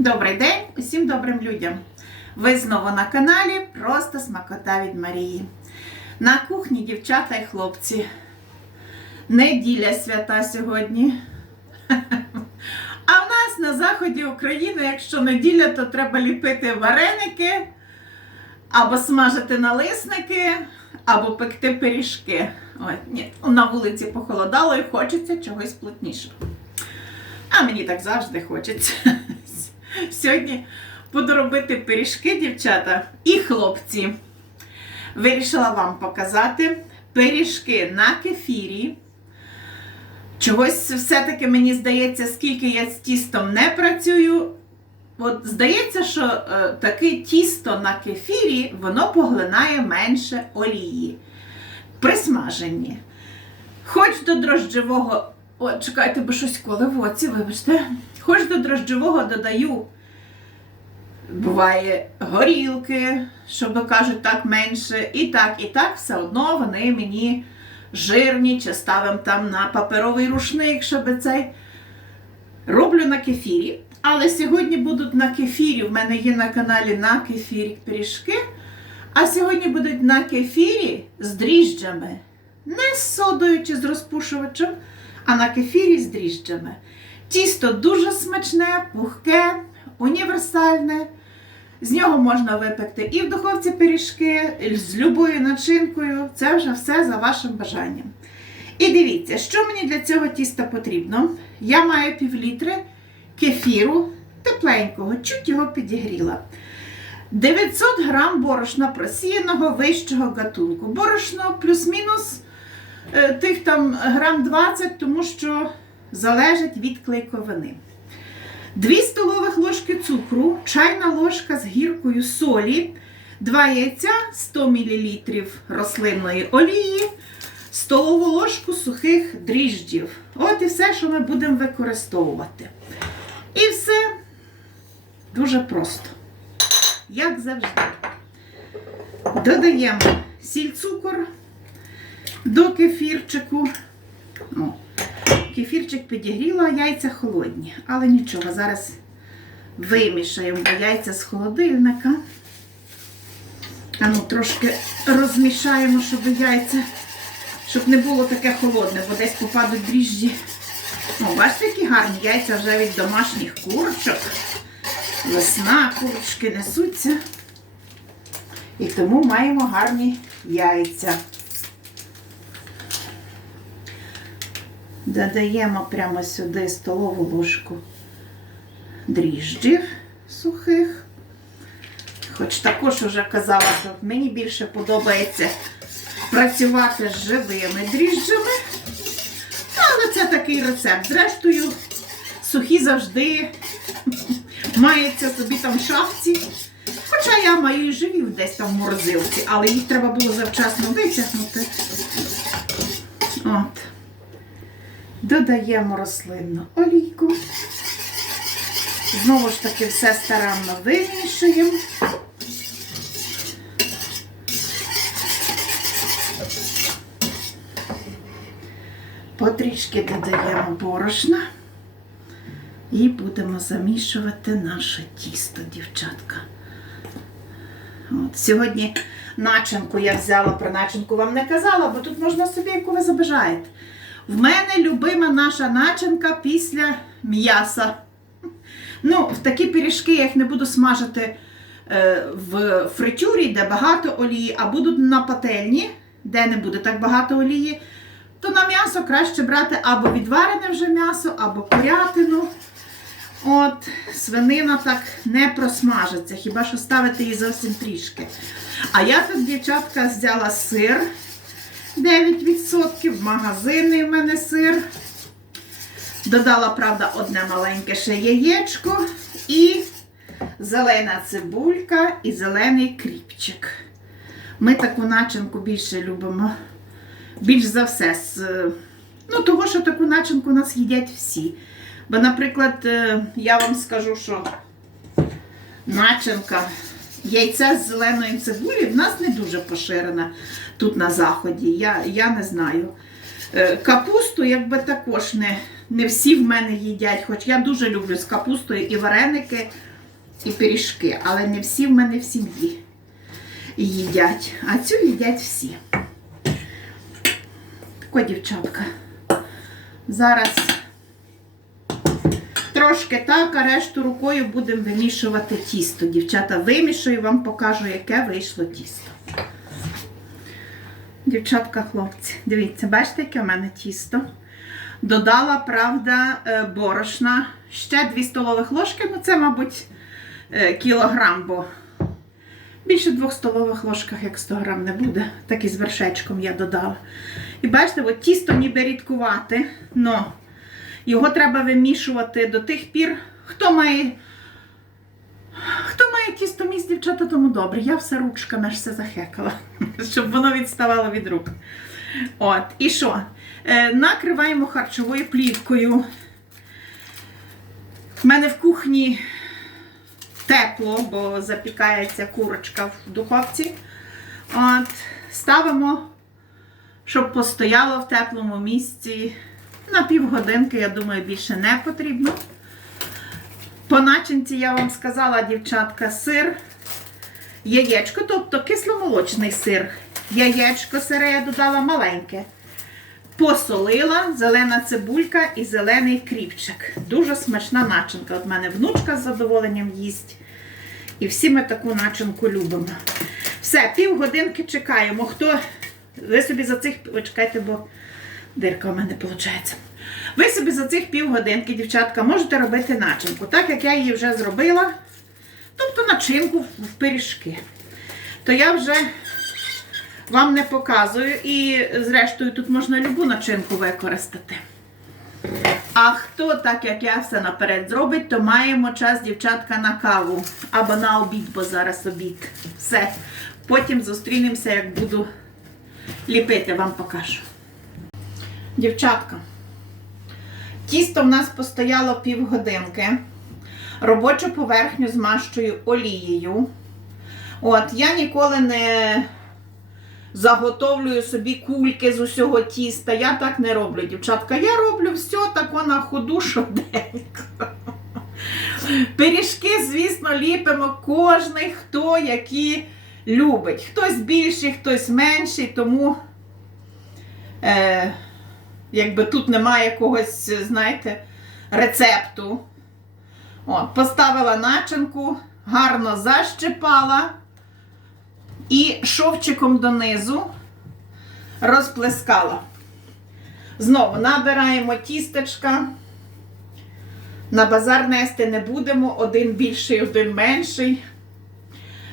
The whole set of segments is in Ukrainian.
Добрий день усім добрим людям! Ви знову на каналі Просто смакота від Марії. На кухні дівчата і хлопці. Неділя свята сьогодні. А в нас на заході України, якщо неділя, то треба ліпити вареники, або смажити налисники, або пекти пиріжки. Ой, ні, на вулиці похолодало і хочеться чогось плотнішого. А мені так завжди хочеться. Сьогодні буду робити пиріжки, дівчата і хлопці. Вирішила вам показати пиріжки на кефірі. Чогось все-таки мені здається, скільки я з тістом не працюю. От здається, що е, таке тісто на кефірі воно поглинає менше олії при смаженні. Хоч до дрожджевого, о, чекайте, бо щось коле в оці, вибачте. Хоч до дрожджевого додаю, буває, горілки, щоб кажуть так менше, і так, і так, все одно вони мені жирні, чи ставимо там на паперовий рушник, щоб цей. Роблю на кефірі. Але сьогодні будуть на кефірі. В мене є на каналі на кефірі пиріжки. А сьогодні будуть на кефірі з дріжджами. Не з содою чи з розпушувачем, а на кефірі з дріжджами. Тісто дуже смачне, пухке, універсальне. З нього можна випекти і в духовці пиріжки, з любою начинкою. Це вже все за вашим бажанням. І дивіться, що мені для цього тіста потрібно. Я маю півлітри кефіру тепленького, чуть його підігріла. 900 грам борошна просіяного вищого гатунку. Борошно плюс-мінус тих там грам 20, тому що залежить від клейковини. 2 столових ложки цукру, чайна ложка з гіркою солі, 2 яйця, 100 мл рослинної олії, столову ложку сухих дріжджів. От і все, що ми будемо використовувати. І все дуже просто. Як завжди. Додаємо сіль цукор до кефірчику. О, кефірчик підігріла, яйця холодні. Але нічого, зараз вимішаємо бо яйця з холодильника. А ну, трошки розмішаємо, щоб яйця, щоб не було таке холодне, бо десь попадуть дріжджі. О, бачите, які гарні яйця вже від домашніх курочок. Весна, курочки несуться. І тому маємо гарні яйця. Додаємо прямо сюди столову ложку дріжджів сухих. Хоч також вже казала, що мені більше подобається працювати з живими дріжджами. Але це такий рецепт. Зрештою, сухі завжди мається собі там в шапці. Хоча я маю і живів десь там в морозилці, але їх треба було завчасно витягнути. От. Додаємо рослинну олійку. Знову ж таки, все старанно вимішуємо. Потрішки додаємо борошна. І будемо замішувати наше тісто, дівчатка. От, Сьогодні начинку я взяла, про начинку вам не казала, бо тут можна собі, яку ви забажаєте. В мене любима наша начинка після м'яса. Ну, в такі пиріжки я їх не буду смажити е, в фритюрі, де багато олії, а буду на пательні, де не буде так багато олії, то на м'ясо краще брати або відварене вже м'ясо, або курятину. От, свинина так не просмажиться, хіба що ставити її зовсім трішки. А я тут, дівчатка, взяла сир 9%, магазинний в мене сир. Додала, правда, одне маленьке ще яєчко і зелена цибулька і зелений кріпчик. Ми таку начинку більше любимо. Більш за все, ну, того, що таку начинку у нас їдять всі. Бо, наприклад, е, я вам скажу, що начинка яйця з зеленої цибулі в нас не дуже поширена тут на заході. Я, я не знаю. Е, Капусту, якби також не, не всі в мене їдять, хоч я дуже люблю з капустою і вареники. і пиріжки, але не всі в мене в сім'ї їдять, а цю їдять всі. Тако, дівчатка. Зараз трошки так, а решту рукою будемо вимішувати тісто. Дівчата, вимішую, вам покажу, яке вийшло тісто. Дівчатка, хлопці, дивіться, бачите, яке в мене тісто. Додала, правда, е, борошна. Ще 2 столових ложки, ну це, мабуть, е, кілограм, бо більше 2 столових ложках, як 100 грам не буде, так і з вершечком я додала. І бачите, от тісто ніби рідкувати, но його треба вимішувати до тих пір, хто має. Хто має тісто міст, дівчата, тому добре. Я все ручками аж все захекала, щоб воно відставало від рук. От, і що? Е, накриваємо харчовою плівкою. У мене в кухні тепло, бо запікається курочка в духовці. От, ставимо, щоб постояло в теплому місці. На півгодинки, я думаю, більше не потрібно. По начинці я вам сказала, дівчатка, сир, яєчко, тобто кисломолочний сир. Яєчко сире я додала маленьке. Посолила зелена цибулька і зелений кріпчик. Дуже смачна начинка. От мене внучка з задоволенням їсть. І всі ми таку начинку любимо. Все, півгодинки чекаємо. Хто. Ви собі за цих. Чекайте, бо дирка в мене виходить. Ви собі за цих півгодинки, дівчатка, можете робити начинку. Так як я її вже зробила, тобто начинку в пиріжки. То я вже вам не показую. І, зрештою, тут можна любу начинку використати. А хто, так як я все наперед зробить, то маємо час, дівчатка, на каву або на обід, бо зараз обід. Все. Потім зустрінемося, як буду ліпити, вам покажу. Дівчатка, тісто в нас постояло півгодинки. Робочу поверхню змащую олією. От, я ніколи не заготовлюю собі кульки з усього тіста. Я так не роблю, дівчатка. Я роблю все тако на ходу швиденько. Пиріжки, звісно, ліпимо кожний, хто які любить. Хтось більший, хтось менший, тому е, якби тут немає якогось, знаєте, рецепту. От, поставила начинку, гарно защипала і шовчиком донизу розплескала. Знову набираємо тістечка. На базар нести не будемо, один більший, один менший.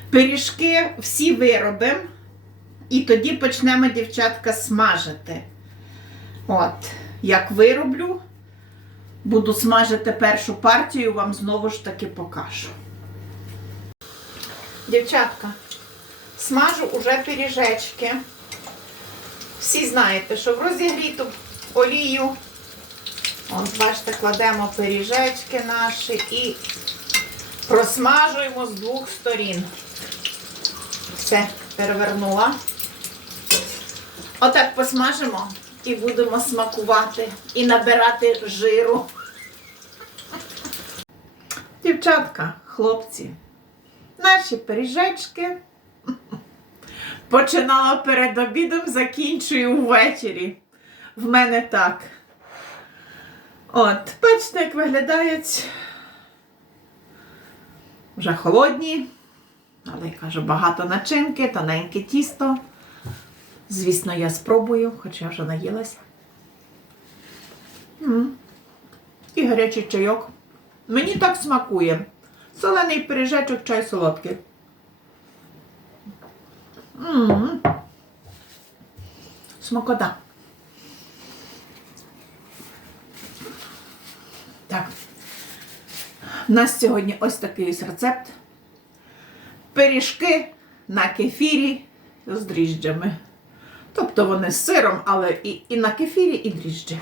Пиріжки всі виробимо, і тоді почнемо, дівчатка, смажити. От, як вироблю, буду смажити першу партію, вам знову ж таки покажу. Дівчатка, смажу уже пиріжечки. Всі знаєте, що в розігріту олію, от бачите, кладемо пиріжечки наші і просмажуємо з двох сторін. Все, перевернула. Отак посмажимо і будемо смакувати і набирати жиру. Дівчатка, хлопці, наші пиріжечки. Починала перед обідом, закінчую ввечері. В мене так. От, бачите, як виглядають вже холодні, але я кажу, багато начинки, тоненьке тісто. Звісно, я спробую, хоча вже наїлася. М. І гарячий чайок. Мені так смакує. Солений пиріжечок, чай солодкий. М. Смакота. Так. У нас сьогодні ось такий ось рецепт. Пиріжки на кефірі з дріжджами. Тобто вони з сиром, але і, і на кефірі, і дріжджі.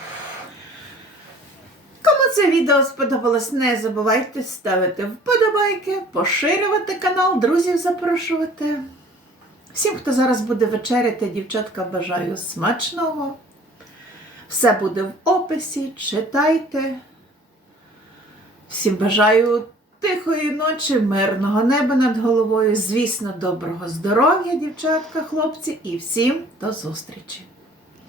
Кому це відео сподобалось, не забувайте ставити вподобайки, поширювати канал, друзів запрошувати. Всім, хто зараз буде вечеряти, дівчатка, бажаю смачного. Все буде в описі, читайте. Всім бажаю. Тихої ночі, мирного неба над головою. Звісно, доброго здоров'я, дівчатка, хлопці, і всім до зустрічі!